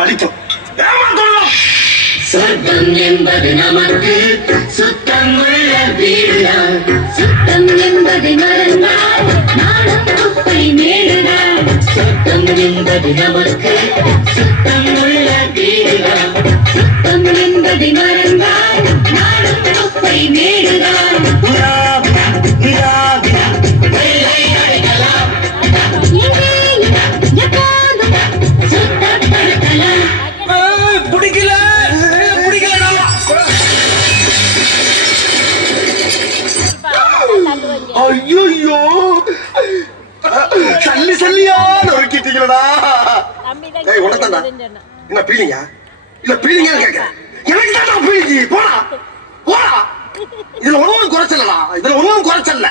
வலிக்கும். சொர்க்கம் என்பது நமக்கு சுத்தம் உள்ள வீடுதான். சுத்தம் என்பது மறந்தால் நாடும் குப்பை மேடுதான். சொர்க்கம் என்பது நமக்கு சுத்தம் உள்ள வீடுதான். சுத்தம் என்பது மறந்தால் நாடும் குப்பை மேடுதான். வெள்ளை அடிக்கலாம், சுத்தப்படுத்தலாம். பிடிக்கல ஐயோ சல்லி சல்லியா நொறுக்கிட்டீங்களா? உனதாண்டா என்ன பீலிங்க இல்ல பீலிங்க கேட்கிறேன். எனக்கு தான் பீலிங்கி. போடா போடா, இதுல ஒண்ணும் குறைச்சலடா, இதுல ஒண்ணும் குறைச்சல்ல.